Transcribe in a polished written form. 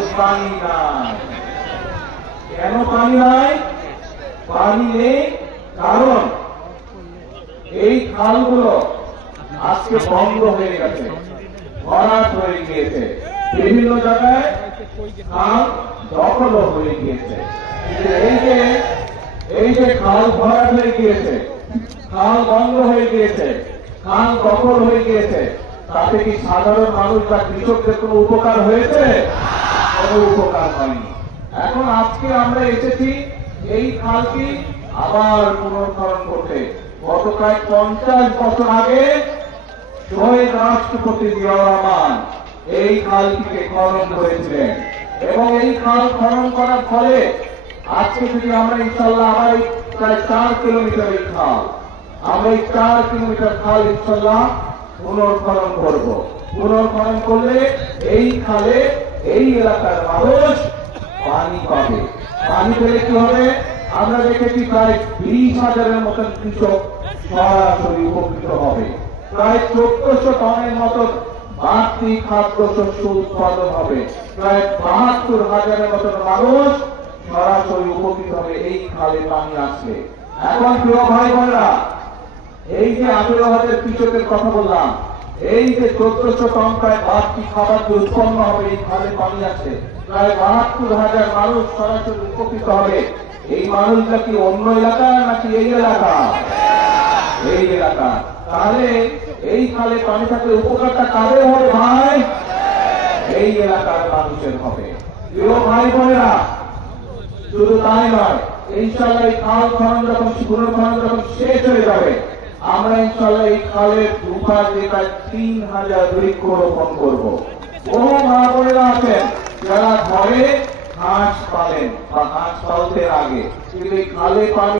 কিন্তু পানি নাই। কেন পানি নাই? পানি নেই কারণ এই খালগুলো আজকে বন্ধ হয়ে গেছে, ভরাট হয়ে গিয়েছে, বিভিন্ন জায়গায় খাল দখল হয়ে গিয়েছে। এই যে খাল ভরাট হয়ে গিয়েছে, খাল বন্ধ হয়ে গিয়েছে, খাল দখল হয়ে গিয়েছে, তাতে কি সাধারণ মানুষ বা কৃষকদের কোনো উপকার হয়েছে? কোনো উপকার হয়নি। এখন আজকে আমরা এসেছি এই খালটি আবার পুনর্খনন করতে। গত প্রায় 50 বছর আগে শহীদ রাষ্ট্রপতি জিয়াউর রহমান এই খালটিকে খনন করেছিলেন এবং এই খাল খনন করার ফলে আজকে যদি আমরা ইনশাল্লাহ আবার প্রায় 4 কিলোমিটার এই খাল, আমরা এই 4 কিলোমিটার খাল ইনশাল্লাহ পুনর্খনন করব। পুনর্খনন করলে এই খালে এই এলাকার মানুষ পানি পাবে। পানি পেলে কি হবে? আমরা দেখেছি প্রায় 20,000-এর মতন কৃষক সরাসরি উপকৃত হবে। প্রায় 1400 টনের মতন বাড়তি খাদ্যশস্য উৎপাদন হবে। প্রায় 72,000-এর মতন মানুষ সরাসরি উপকৃত হবে এই খালে পানি আসলে। এখন প্রিয় ভাই বোনেরা, এই যে 18,000 কৃষকের কথা বললাম, এই যে 1400 টন প্রায় বাড়তি খাবার যে উৎপন্ন হবে এই খালে পানি আছে, প্রায় 72,000 মানুষ সরাসরি উপকৃত হবে। এই মানুষরা কি অন্য এলাকা নাকি এই এলাকা? এই এলাকা। তাহলে এই খালে পানি থাকলে উপকারটা কাদের হবে ভাই? এই এলাকার মানুষের হবে। প্রিয় ভাই বোনেরা, শুধু তাই নয়, ইনশাআল্লাহ এই খাল খনন যখন পুনর্খনন যখন শেষ হয়ে যাবে, আমরা ইনশাআল্লাহ এই খালের দুপাশ দিয়ে প্রায় 3,000 বৃক্ষ রোপণ করবো। বহু মা বোনেরা আছেন যারা ঘরে হাঁস পালেন বা হাঁস পালতের আগে কিন্তু এই খালে পানি